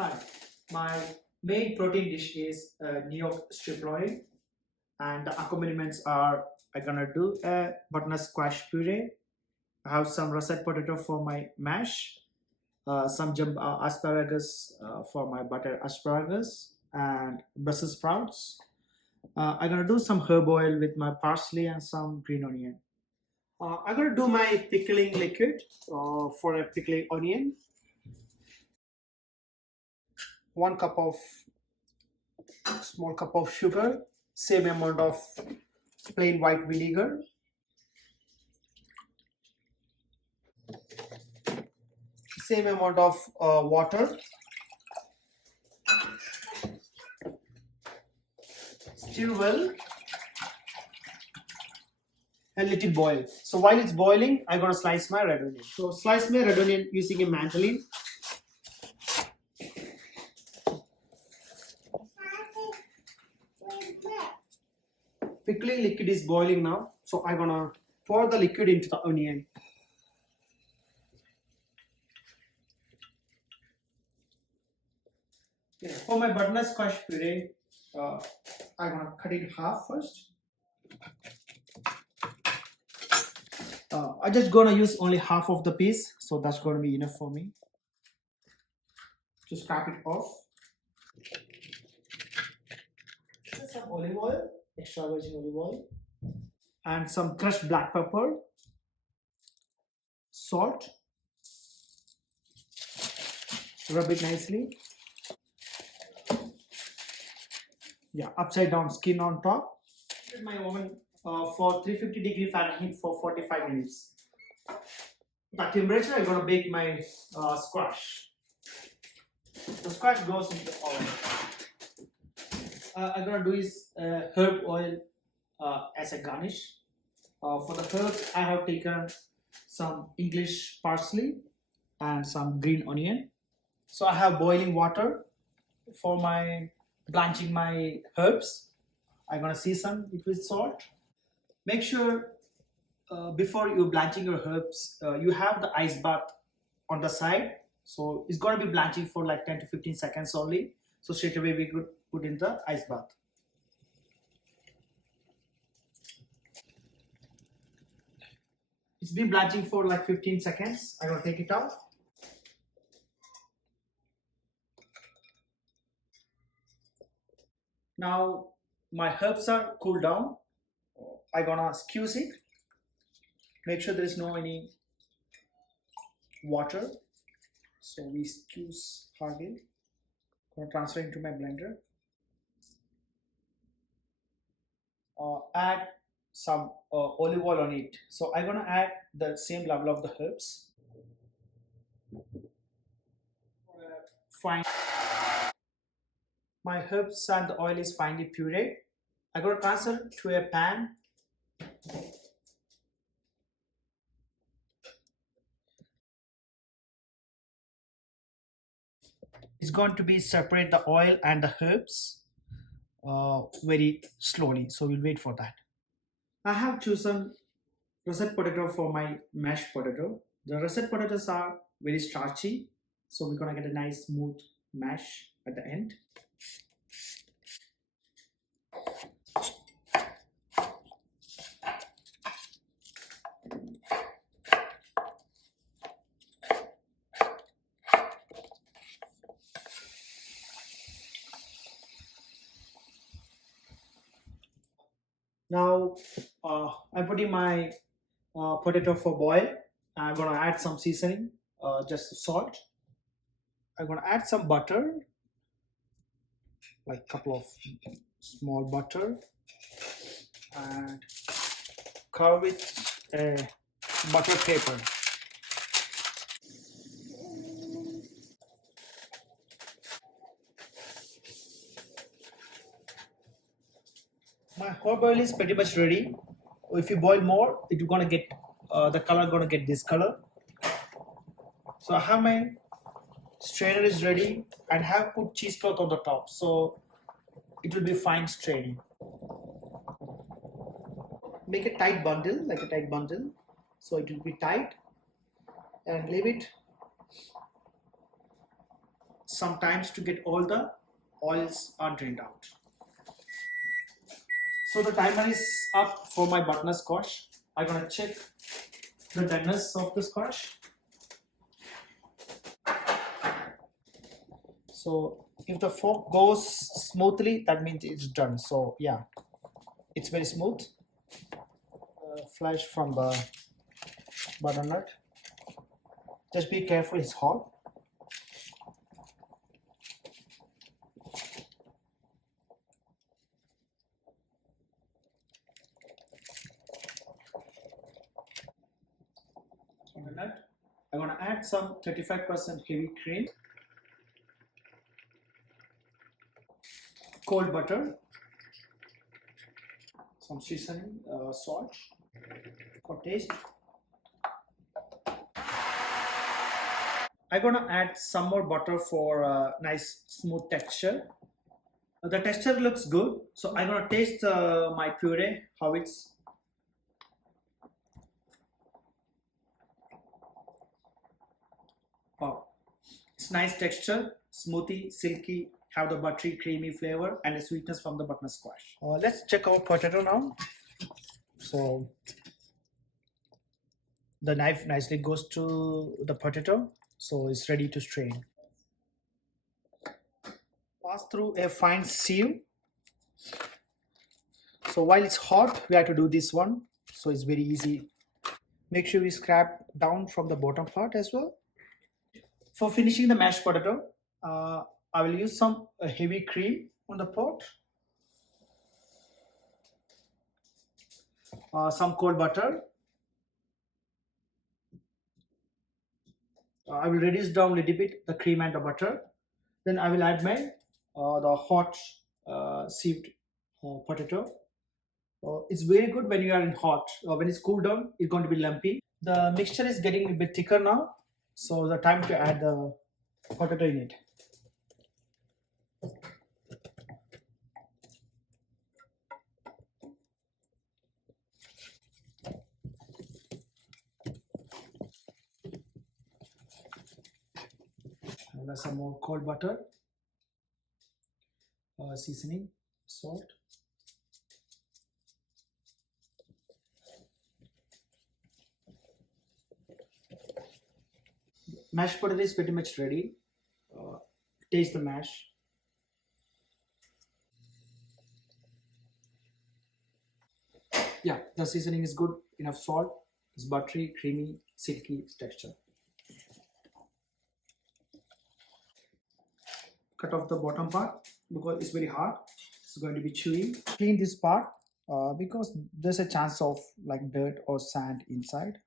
Hi, my main protein dish is Newyork Striploin, and the accompaniments are I'm gonna do a butternut squash puree. I have some russet potato for my mash, some asparagus for my butter asparagus, and Brussels sprouts. I'm gonna do some herb oil with my parsley and some green onion. I'm gonna do my pickling liquid for a pickling onion. 1 cup of small cup of sugar, same amount of plain white vinegar, same amount of water, stir well and let it boil. So while it's boiling, I'm gonna slice my red onion. So slice my red onion using a mandolin. Pickling liquid is boiling now, so I'm gonna pour the liquid into the onion. Yeah, for my butternut squash puree, I'm gonna cut it half first. I'm just gonna use only half of the piece, so that's gonna be enough for me. Just scrape it off. Some olive oil, extra virgin olive oil, and some crushed black pepper, salt. Rub it nicely. Yeah, upside down skin on top. Set my oven for 350 Fahrenheit for 45 minutes. That temperature, I'm gonna bake my squash. The squash goes into the oven. I'm gonna do is herb oil as a garnish. For the herbs, I have taken some English parsley and some green onion. So I have boiling water for my blanching my herbs. I'm gonna season it with salt. Make sure before you blanching your herbs, you have the ice bath on the side. So it's gonna be blanching for like 10 to 15 seconds only. So straight away we could put in the ice bath. It's been blanching for like 15 seconds. I'm gonna take it out. Now my herbs are cooled down. I'm gonna squeeze it. Make sure there is no any water. So we squeeze hardly. Gonna transfer into my blender. Add some olive oil on it. So I'm gonna add the same level of the herbs. Fine. My herbs and the oil is finely pureed. I'm gonna transfer to a pan. It's going to be separate the oil and the herbs very slowly. So we'll wait for that. I have chosen russet potato for my mashed potato. The russet potatoes are very starchy, so we're gonna get a nice smooth mash at the end. Now I'm putting my potato for boil. I'm gonna add some seasoning, just salt. I'm gonna add some butter, like a couple of small butter, and cover with a butter paper. My herb oil is pretty much ready. If you boil more, it's gonna get the color gonna get this color. So I have my strainer is ready and have put cheesecloth on the top, so it will be fine straining. Make a tight bundle, like a tight bundle, so it will be tight, and leave it some times to get all the oils are drained out. So the timer is up for my butternut squash. I'm gonna check the doneness of the squash. So if the fork goes smoothly, that means it's done. So yeah, it's very smooth. Flesh from the butternut. Just be careful, it's hot. Butternut. I'm gonna add some 35% heavy cream, cold butter, some seasoning, salt for taste. I'm gonna add some more butter for a nice smooth texture. The texture looks good, so I'm gonna taste my puree, how it's. Wow, it's nice texture, smoothie, silky, have the buttery, creamy flavor and the sweetness from the butternut squash. Let's check our potato now. So the knife nicely goes to the potato, so it's ready to strain. Pass through a fine sieve. So while it's hot, we have to do this one, so it's very easy. Make sure we scrape down from the bottom part as well. For finishing the mashed potato, I will use some heavy cream on the pot, some cold butter. I will reduce down a little bit the cream and the butter. Then I will add my the hot sieved potato. It's very good when you are in hot. When it's cooled down, it's going to be lumpy. The mixture is getting a bit thicker now, so the time to add the potato in it. And some more cold butter, seasoning, salt. Mashed potato is pretty much ready. Taste the mash. Yeah, the seasoning is good, enough salt. It's buttery, creamy, silky texture. Cut off the bottom part because it's very hard. It's going to be chewy. Clean this part because there's a chance of like dirt or sand inside.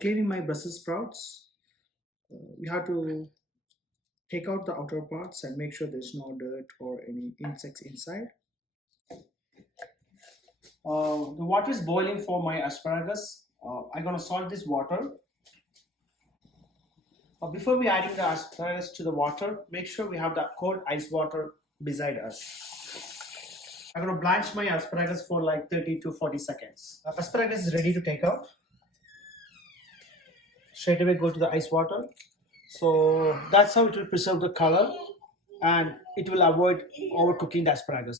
Cleaning my Brussels sprouts, you have to take out the outer parts and make sure there's no dirt or any insects inside. The water is boiling for my asparagus. I'm gonna salt this water. Before we adding the asparagus to the water, make sure we have the cold ice water beside us. I'm gonna blanch my asparagus for like 30 to 40 seconds. Asparagus is ready to take out. Straight away go to the ice water. So that's how it will preserve the color and it will avoid overcooking the asparagus.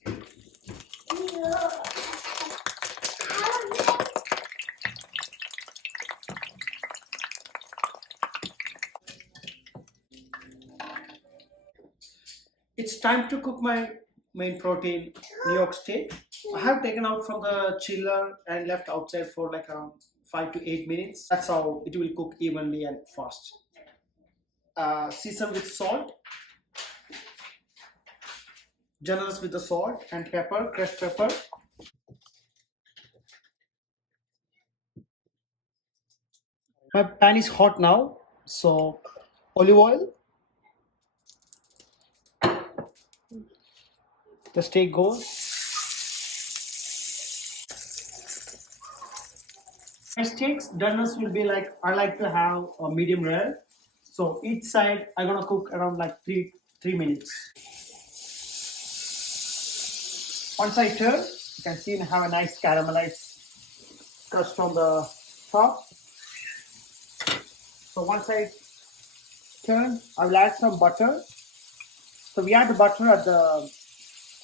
It's time to cook my main protein, New York steak. I have taken out from the chiller and left outside for like around 5 to 8 minutes. That's how it will cook evenly and fast. Season with salt. Generous with the salt and pepper, crushed pepper. My pan is hot now, so olive oil. The steak goes. My steaks doneness will be like, I like to have a medium rare. So each side I'm gonna cook around like 3 minutes. Once I turn, You can see I have a nice caramelized crust on the top. So once I turn, I will add some butter. So we add the butter at the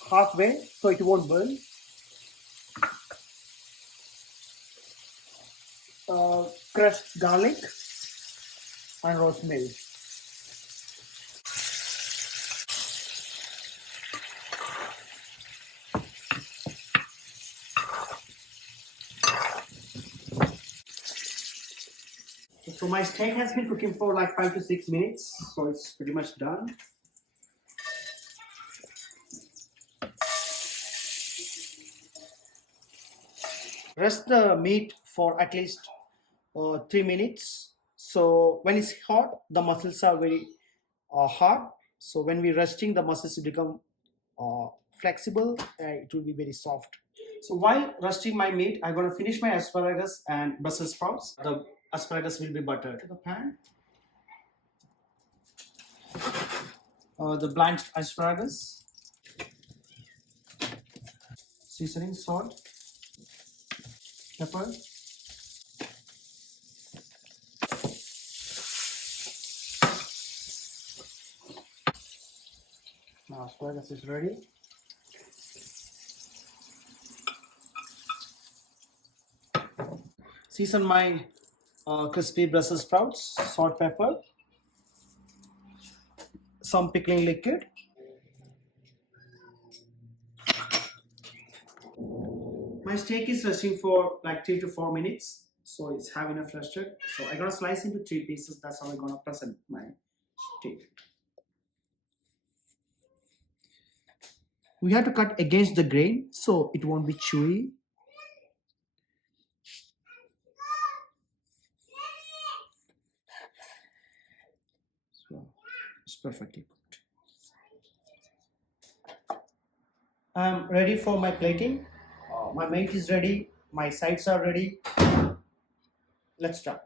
halfway so it won't burn. Crushed garlic and rosemary. So my steak has been cooking for like 5 to 6 minutes, so it's pretty much done. Rest the meat for at least 3 minutes. So when it's hot, the muscles are very hard. So when we're resting, the muscles become flexible. It will be very soft. So while roasting my meat, I'm going to finish my asparagus and Brussels sprouts. The asparagus will be buttered to the pan. The blanched asparagus, seasoning, salt, pepper, now asparagus is ready. Season my crispy Brussels sprouts, salt, pepper, some pickling liquid. My steak is resting for like 3 to 4 minutes, so it's have enough rested. So I'm gonna slice into 3 pieces. That's how I'm gonna present my steak. We have to cut against the grain so it won't be chewy. So it's perfectly cooked. I'm ready for my plating. My meat is ready. My sides are ready. Let's start.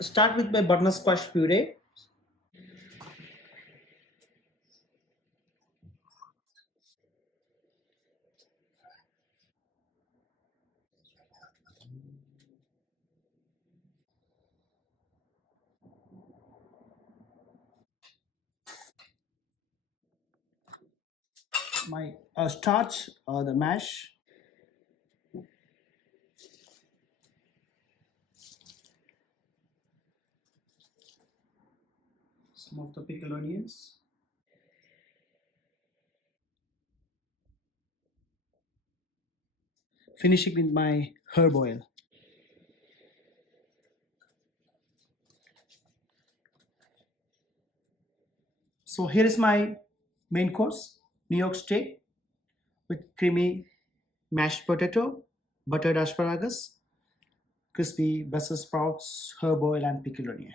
Start with my butternut squash puree. My starch, the mash. Some of the pickled onions. Finishing with my herb oil. So here is my main course, New York steak with creamy mashed potato, buttered asparagus, crispy Brussels sprouts, herb oil and pickled onion.